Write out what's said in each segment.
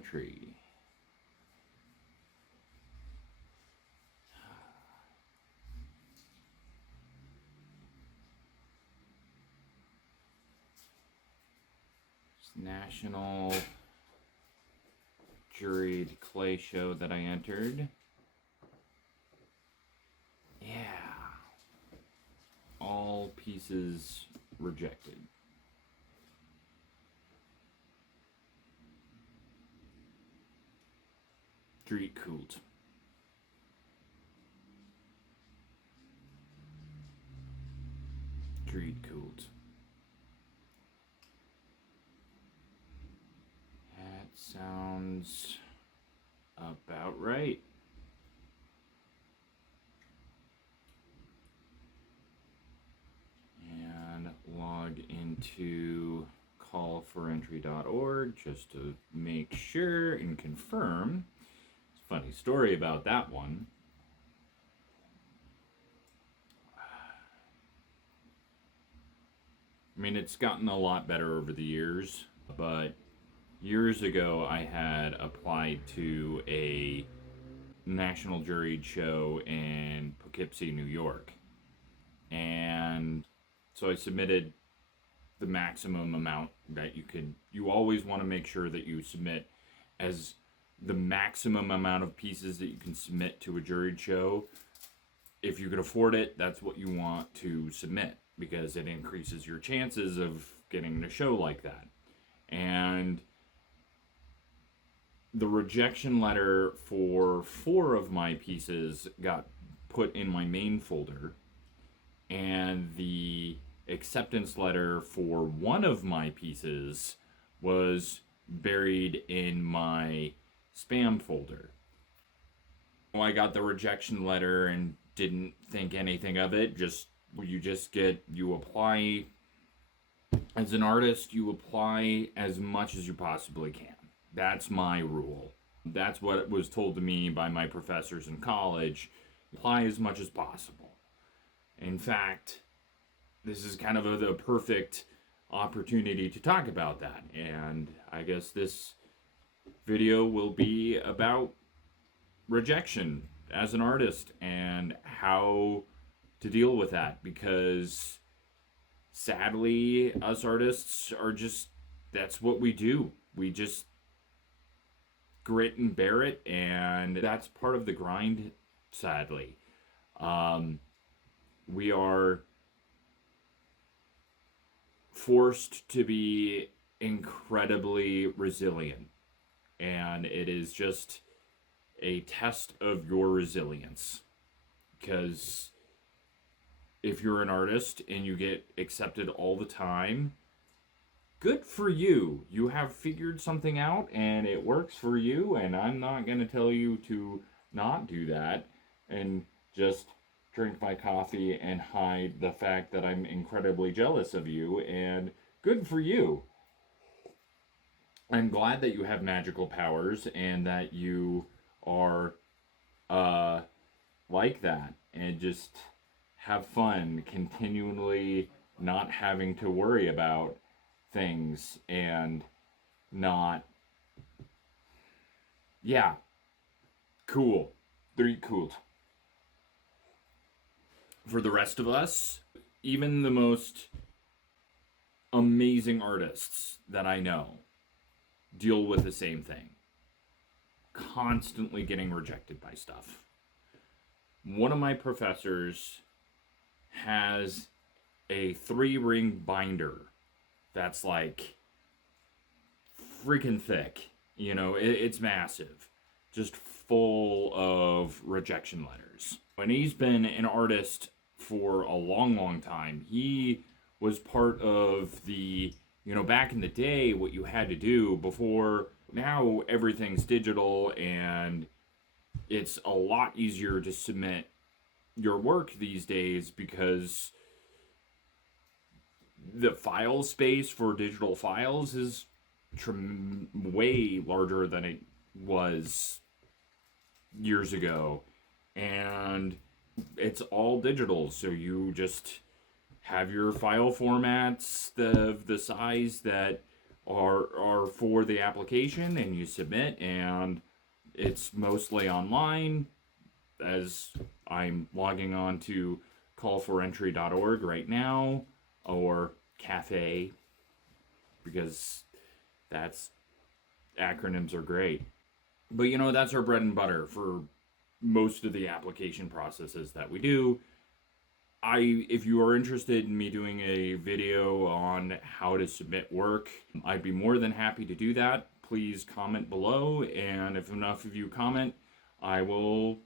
entry. It's National Juried Clay Show that I entered. Yeah. All pieces rejected. Street Kult. Street Kult. That sounds about right. And log into callforentry.org just to make sure and confirm. It's a funny story about that one. I mean, it's gotten a lot better over the years, but years ago I had applied to a national juried show in Poughkeepsie, New York. And so I submitted the maximum amount that you always want to make sure that you submit as the maximum amount of pieces that you can submit to a juried show. If you can afford it, that's what you want to submit, because it increases your chances of getting a show like that. And the rejection letter for 4 of my pieces got put in my main folder, and the acceptance letter for 1 of my pieces was buried in my spam folder. I got the rejection letter and didn't think anything of it. You apply as an artist, you apply as much as you possibly can. That's my rule. That's what was told to me by my professors in college. Apply as much as possible. In fact, this is kind of the perfect opportunity to talk about that. And I guess this video will be about rejection as an artist and how to deal with that, because sadly us artists are that's what we do. We just grit and bear it, and that's part of the grind, sadly. We are forced to be incredibly resilient, and it is just a test of your resilience, because if you're an artist and you get accepted all the time, good for you. You have figured something out and it works for you, and I'm not going to tell you to not do that and just drink my coffee and hide the fact that I'm incredibly jealous of you, and good for you. I'm glad that you have magical powers and that you are like that, and just have fun continually not having to worry about things and not... Yeah. Cool. Very cool. For the rest of us, even the most amazing artists that I know deal with the same thing. Constantly getting rejected by stuff. One of my professors has a 3-ring binder that's like freaking thick. You know, it's massive. Just full of rejection letters. And he's been an artist for a long, long time. He was part of the, back in the day, what you had to do before. Now everything's digital, and it's a lot easier to submit your work these days, because the file space for digital files is way larger than it was years ago, and it's all digital, so you just have your file formats the size that are for the application, and you submit, and it's mostly online, as I'm logging on to callforentry.org right now, or cafe, because that's acronyms are great. But that's our bread and butter for most of the application processes that we do. If you are interested in me doing a video on how to submit work, I'd be more than happy to do that. Please comment below, and if enough of you comment, I will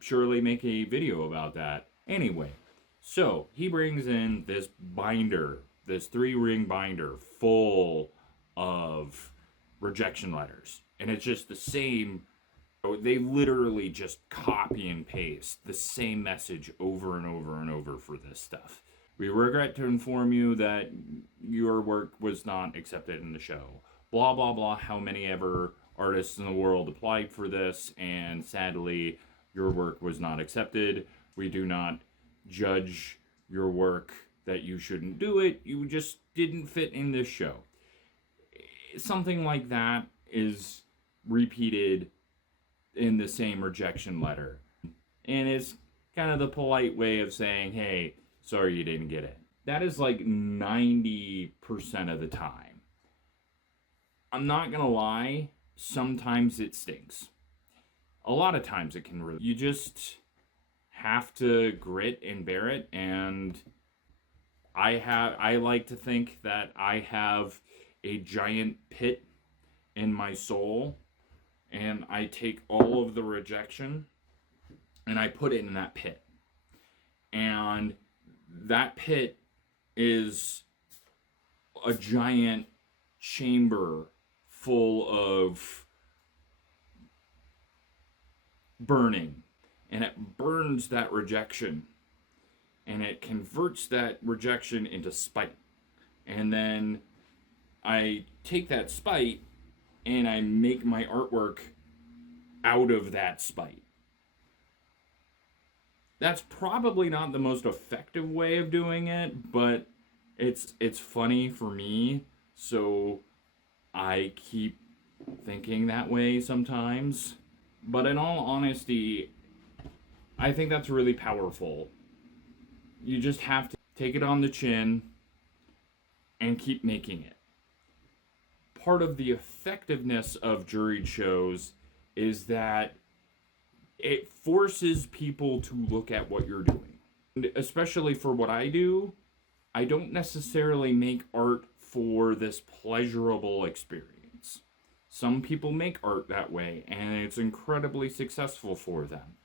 surely make a video about that. Anyway, so he brings in this binder, this 3-ring binder full of rejection letters, and it's just the same. They literally just copy and paste the same message over and over and over for this stuff. We regret to inform you that your work was not accepted in the show. Blah, blah, blah, how many ever artists in the world applied for this, and sadly, your work was not accepted. We do not judge your work that you shouldn't do it. You just didn't fit in this show. Something like that is repeated in the same rejection letter. And it's kind of the polite way of saying, hey, sorry you didn't get it. That is like 90% of the time. I'm not gonna lie, sometimes it stinks. A lot of times it can really, you just have to grit and bear it, and I like to think that I have a giant pit in my soul, and I take all of the rejection and I put it in that pit. And that pit is a giant chamber full of burning, and it burns that rejection, and it converts that rejection into spite. And then I take that spite and I make my artwork out of that spite. That's probably not the most effective way of doing it, but it's funny for me, so I keep thinking that way sometimes. But in all honesty, I think that's really powerful. You just have to take it on the chin and keep making it. Part of the effectiveness of juried shows is that it forces people to look at what you're doing. And especially for what I do, I don't necessarily make art for this pleasurable experience. Some people make art that way, and it's incredibly successful for them.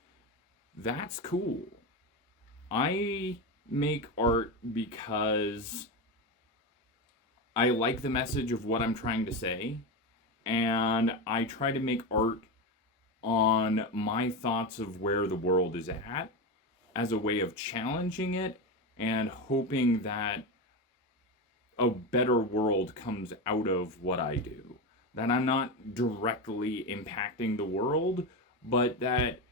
That's cool. I make art because I like the message of what I'm trying to say, and I try to make art on my thoughts of where the world is at as a way of challenging it and hoping that a better world comes out of what I do. That I'm not directly impacting the world, but that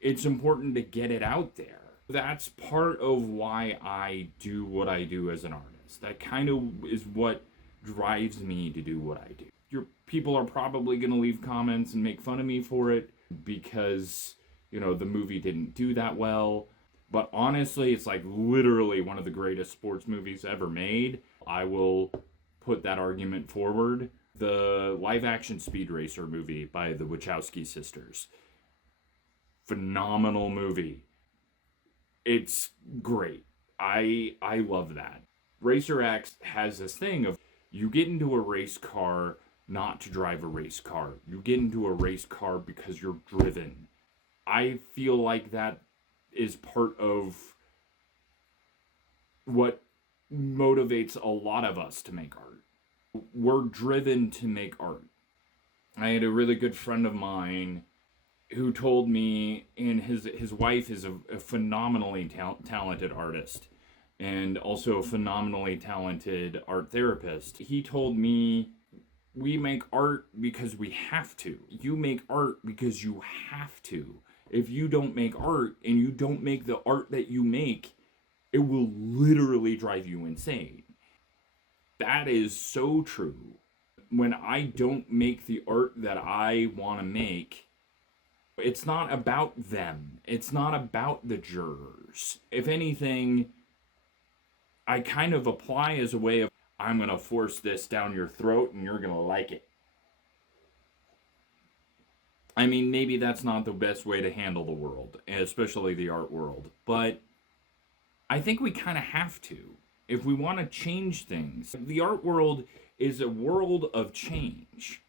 it's important to get it out there. That's part of why I do what I do as an artist. That kind of is what drives me to do what I do. Your people are probably going to leave comments and make fun of me for it because, the movie didn't do that well. But honestly, it's like literally one of the greatest sports movies ever made. I will put that argument forward. The live-action Speed Racer movie by the Wachowski sisters. Phenomenal movie. It's great. I love that. Racer X has this thing of you get into a race car not to drive a race car. You get into a race car because you're driven. I feel like that is part of what motivates a lot of us to make art. We're driven to make art. I had a really good friend of mine who told me, and his wife is a phenomenally talented artist and also a phenomenally talented art therapist. He told me, we make art because we have to. You make art because you have to. If you don't make art and you don't make the art that you make, it will literally drive you insane. That is so true. when I don't make the art that I want to make, it's not about them. It's not about the jurors. If anything, I kind of apply as a way of, I'm going to force this down your throat and you're going to like it. I mean, maybe that's not the best way to handle the world, especially the art world, but I think we kind of have to if we want to change things. The art world is a world of change.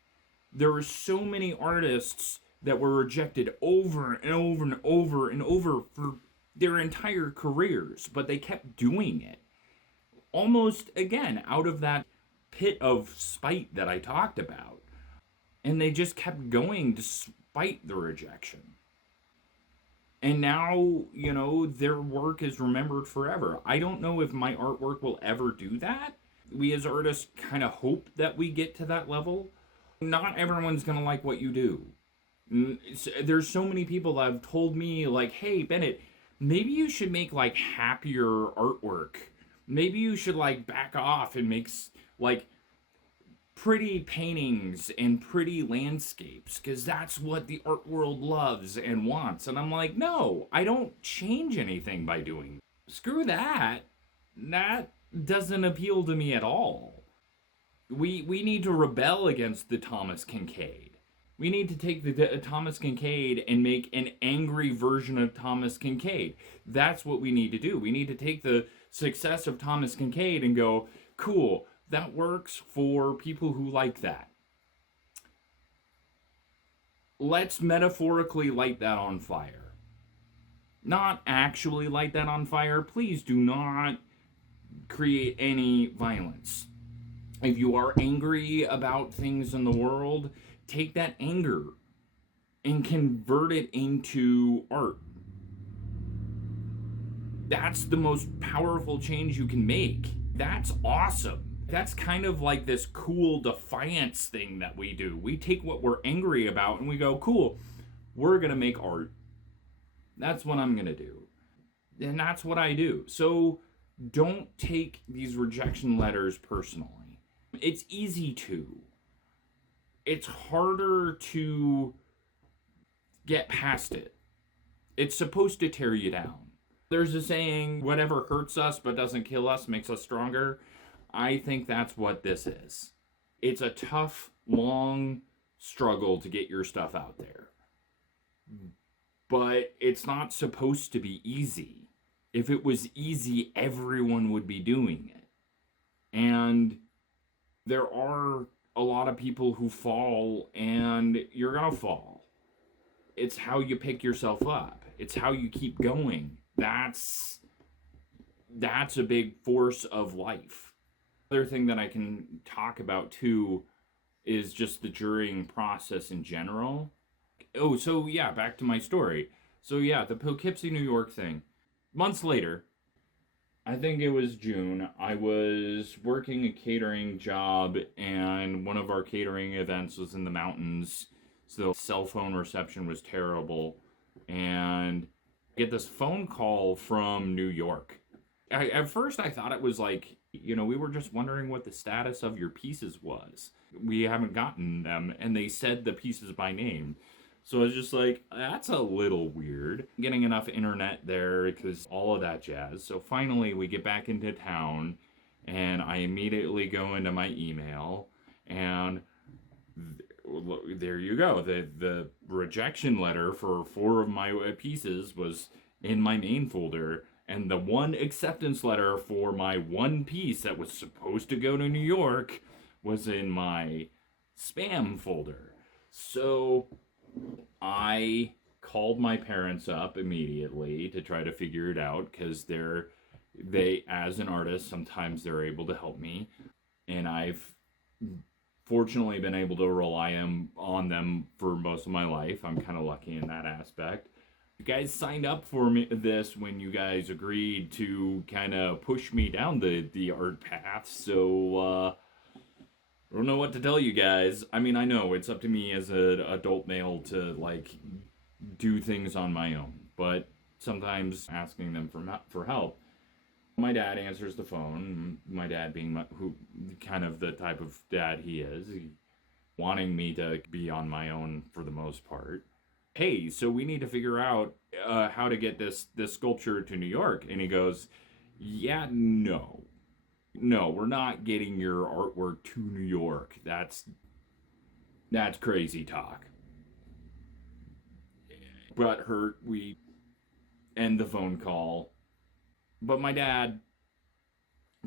There are so many artists that were rejected over and over and over and over for their entire careers, but they kept doing it. Almost, again, out of that pit of spite that I talked about. And they just kept going despite the rejection. And now, you know, their work is remembered forever. I don't know if my artwork will ever do that. We as artists kind of hope that we get to that level. Not everyone's going to like what you do. There's so many people that have told me, like, hey, Bennett, maybe you should make, like, happier artwork. Maybe you should, like, back off and make, like, pretty paintings and pretty landscapes, because that's what the art world loves and wants. And I'm like, no, I don't change anything by doing that. Screw that. That doesn't appeal to me at all. We need to rebel against the Thomas Kinkade. We need to take the Thomas Kinkade and make an angry version of Thomas Kinkade. That's what we need to do. We need to take the success of Thomas Kinkade and go, cool, that works for people who like that. Let's metaphorically light that on fire. Not actually light that on fire. Please do not create any violence. If you are angry about things in the world, take that anger and convert it into art. That's the most powerful change you can make. That's awesome. That's kind of like this cool defiance thing that we do. We take what we're angry about and we go, cool, we're going to make art. That's what I'm going to do. And that's what I do. So don't take these rejection letters personally. It's easy to. It's harder to get past it. It's supposed to tear you down. There's a saying, whatever hurts us but doesn't kill us makes us stronger. I think that's what this is. It's a tough, long struggle to get your stuff out there. But it's not supposed to be easy. If it was easy, everyone would be doing it. And there are a lot of people who fall, and you're gonna fall. It's how you pick yourself up. It's how you keep going. That's a big force of life. Other thing that I can talk about too is just the jurying process in general. Oh, so yeah, back to my story. So yeah, the Poughkeepsie, New York thing. Months later, I think it was June, I was working a catering job, and one of our catering events was in the mountains, so cell phone reception was terrible, and I get this phone call from New York. At first I thought it was like, you know, we were just wondering what the status of your pieces was. We haven't gotten them, and they said the pieces by name. So I was just like, that's a little weird. Getting enough internet there because all of that jazz. So finally we get back into town, and I immediately go into my email, and there you go. The rejection letter for 4 of my pieces was in my main folder, and the one acceptance letter for my one piece that was supposed to go to New York was in my spam folder. So I called my parents up immediately to try to figure it out, because they, as an artist, sometimes they're able to help me, and I've fortunately been able to rely on them for most of my life. I'm kind of lucky in that aspect. You guys signed up for this when you guys agreed to kind of push me down the art path, so I don't know what to tell you guys. I mean, I know it's up to me as an adult male to, like, do things on my own, but sometimes asking them for help My dad answers the phone. My dad being who kind of the type of dad he is, wanting me to be on my own for the most part. Hey, so we need to figure out how to get this sculpture to New York. And he goes, yeah, no, we're not getting your artwork to New York. That's crazy talk. But hurt, we end the phone call. But my dad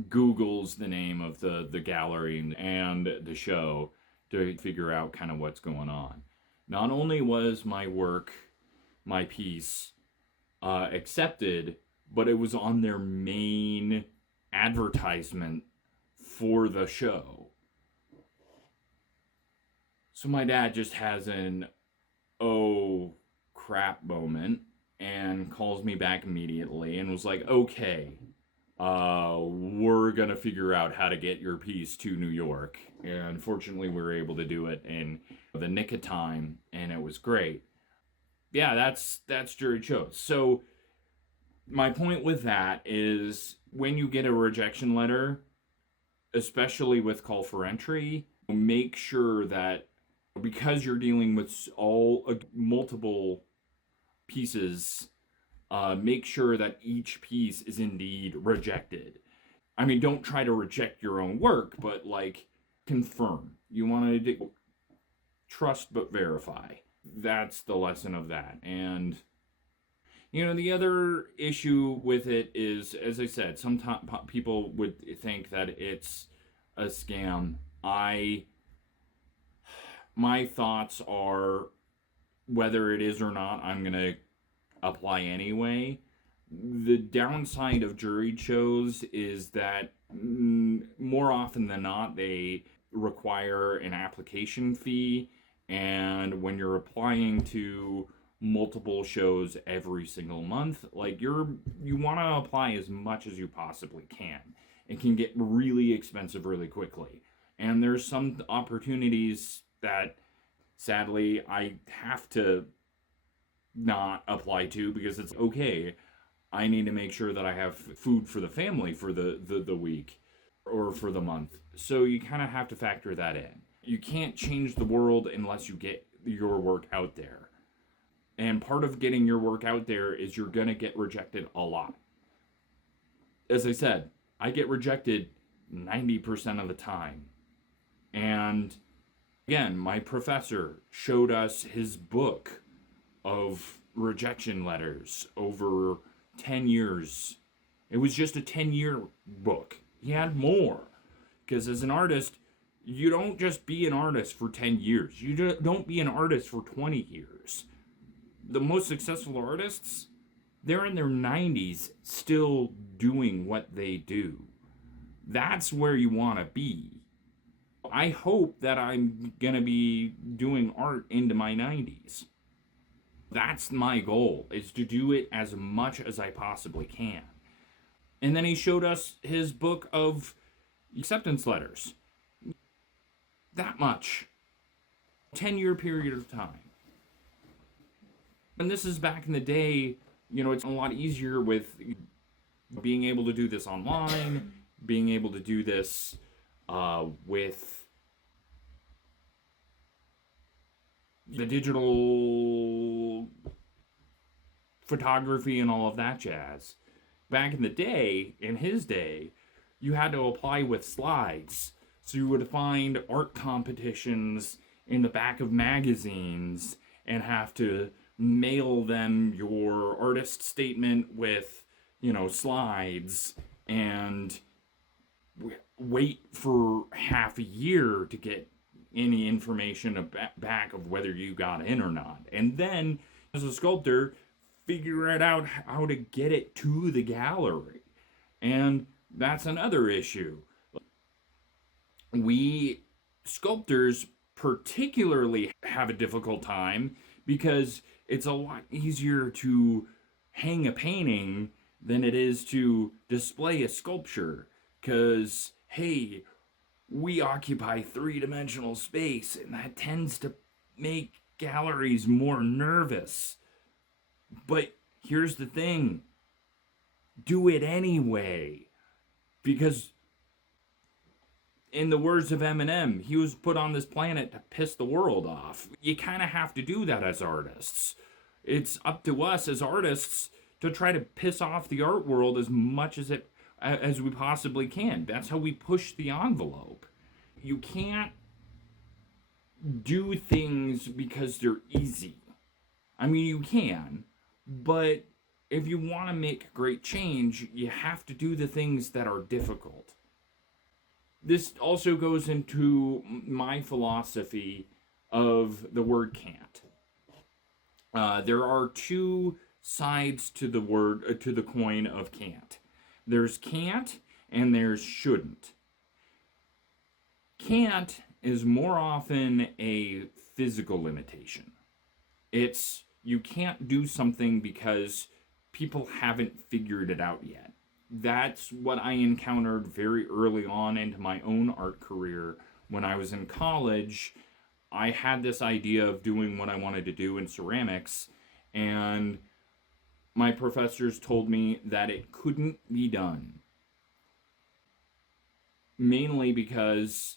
Googles the name of the gallery and the show to figure out kind of what's going on. Not only was my work, my piece, accepted, but it was on their main advertisement for the show. So my dad just has an oh crap moment and calls me back immediately and was like, okay, we're gonna figure out how to get your piece to New York. And fortunately, we were able to do it in the nick of time, and it was great. Yeah, that's jury chose. So my point with that is when you get a rejection letter, especially with call for entry, make sure that because you're dealing with all multiple pieces, make sure that each piece is indeed rejected. I mean, don't try to reject your own work, but like confirm. You want to trust but verify. That's the lesson of that. And the other issue with it is, as I said, sometimes people would think that it's a scam. My thoughts are, whether it is or not, I'm going to apply anyway. The downside of juried shows is that more often than not, they require an application fee. And when you're applying to multiple shows every single month, like you want to apply as much as you possibly can. It can get really expensive really quickly. And there's some opportunities that sadly I have to not apply to because it's okay. I need to make sure that I have food for the family for the week or for the month. So you kind of have to factor that in. You can't change the world unless you get your work out there. And part of getting your work out there is you're going to get rejected a lot. As I said, I get rejected 90% of the time. And again, my professor showed us his book of rejection letters over 10 years. It was just a 10-year book. He had more. Because as an artist, you don't just be an artist for 10 years. You don't be an artist for 20 years. The most successful artists, they're in their 90s still doing what they do. That's where you want to be. I hope that I'm going to be doing art into my 90s. That's my goal, is to do it as much as I possibly can. And then he showed us his book of acceptance letters. That much. 10-year period of time. And this is back in the day, it's a lot easier with being able to do this online, being able to do this with the digital photography and all of that jazz. Back in the day, in his day, you had to apply with slides. So you would find art competitions in the back of magazines and have to mail them your artist statement with, slides and wait for half a year to get any information back of whether you got in or not. And then, as a sculptor, figure it out how to get it to the gallery. And that's another issue. We sculptors particularly have a difficult time because it's a lot easier to hang a painting than it is to display a sculpture. Because, hey, we occupy three-dimensional space, and that tends to make galleries more nervous. But here's the thing. do it anyway. Because, in the words of Eminem, he was put on this planet to piss the world off. You kind of have to do that as artists. It's up to us as artists to try to piss off the art world as much as we possibly can. That's how we push the envelope. You can't do things because they're easy. I mean, you can, but if you want to make great change, you have to do the things that are difficult. This also goes into my philosophy of the word can't. There are two sides to the coin of can't. There's can't and there's shouldn't. Can't is more often a physical limitation. It's you can't do something because people haven't figured it out yet. That's what I encountered very early on into my own art career. When I was in college, I had this idea of doing what I wanted to do in ceramics, and my professors told me that it couldn't be done. Mainly because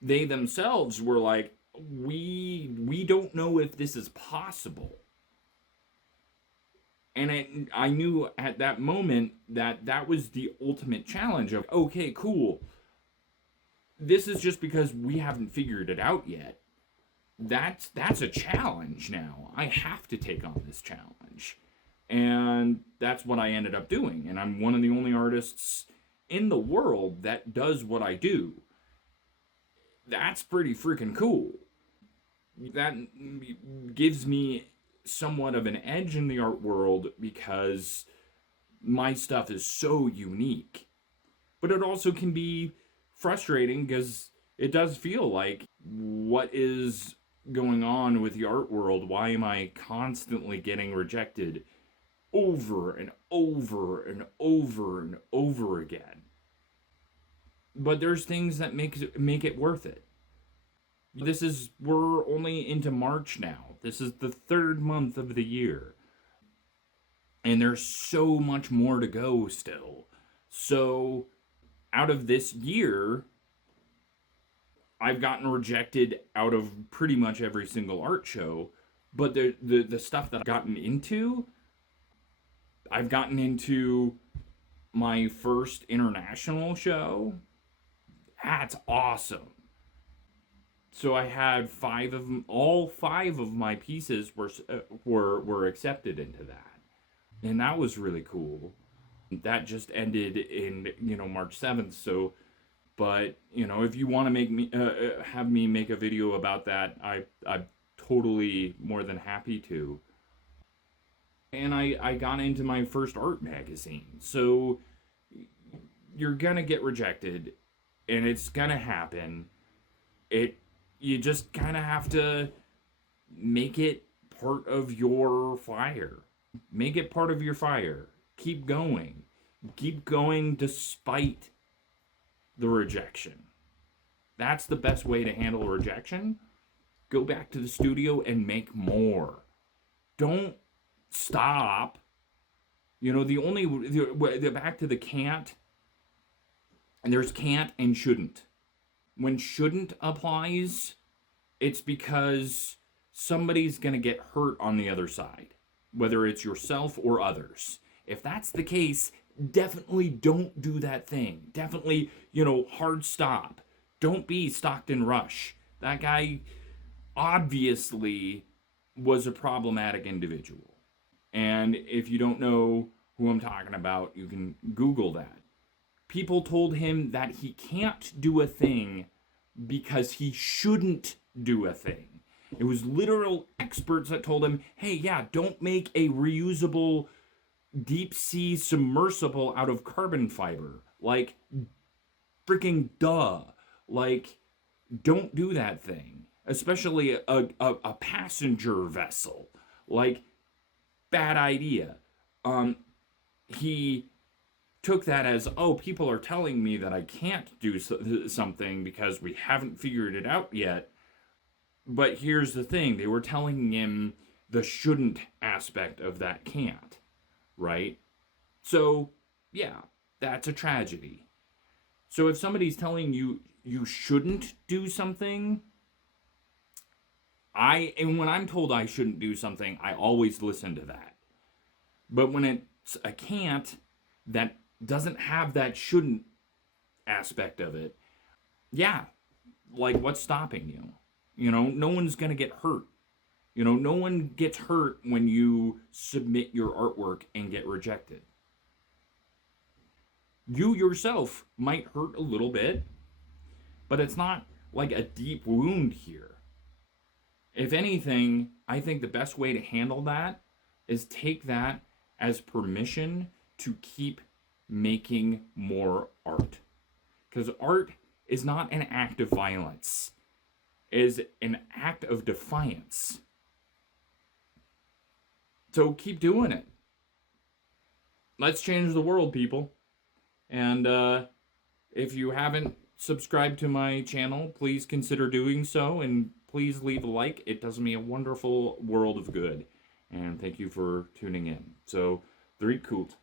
they themselves were like, we don't know if this is possible. And I knew at that moment that was the ultimate challenge of, okay, cool. This is just because we haven't figured it out yet. That's a challenge now. I have to take on this challenge. And that's what I ended up doing. And I'm one of the only artists in the world that does what I do. That's pretty freaking cool. That gives me somewhat of an edge in the art world because my stuff is so unique. But it also can be frustrating because it does feel like, what is going on with the art world? Why am I constantly getting rejected over and over and over and over again? But there's things that make it worth it. We're only into March now. This is the third month of the year. And there's so much more to go still. So, out of this year, I've gotten rejected out of pretty much every single art show. But the stuff that I've gotten into my first international show. That's awesome. So I had all five of my pieces were accepted into that, and that was really cool. That just ended in March 7th. So, but if you want to make me have me make a video about that, I'm totally more than happy to. And I got into my first art magazine. So you're gonna get rejected, and it's gonna happen. You just kind of have to make it part of your fire. Make it part of your fire. Keep going. Keep going despite the rejection. That's the best way to handle rejection. Go back to the studio and make more. Don't stop. Back to the can't. And there's can't and shouldn't. When shouldn't applies, it's because somebody's going to get hurt on the other side, whether it's yourself or others. If that's the case, definitely don't do that thing. Definitely, hard stop. Don't be Stockton Rush. That guy obviously was a problematic individual. And if you don't know who I'm talking about, you can Google that. People told him that he can't do a thing because he shouldn't do a thing. It was literal experts that told him, hey, yeah, don't make a reusable deep sea submersible out of carbon fiber. Like, freaking duh. Like, don't do that thing. Especially a passenger vessel. Like, bad idea. He took that as, oh, people are telling me that I can't do something because we haven't figured it out yet. But here's the thing. They were telling him the shouldn't aspect of that can't, right? So, yeah, that's a tragedy. So if somebody's telling you you shouldn't do something, and when I'm told I shouldn't do something, I always listen to that. But when it's a can't that doesn't have that shouldn't aspect of it, yeah, like what's stopping you? No one's going to get hurt. No one gets hurt when you submit your artwork and get rejected. You yourself might hurt a little bit, but it's not like a deep wound here. If anything, I think the best way to handle that is take that as permission to keep making more art. Because art is not an act of violence, it is an act of defiance. So keep doing it. Let's change the world, people. And if you haven't subscribed to my channel, please consider doing so, and please leave a like. It does me a wonderful world of good. And thank you for tuning in. So, 3 Kult.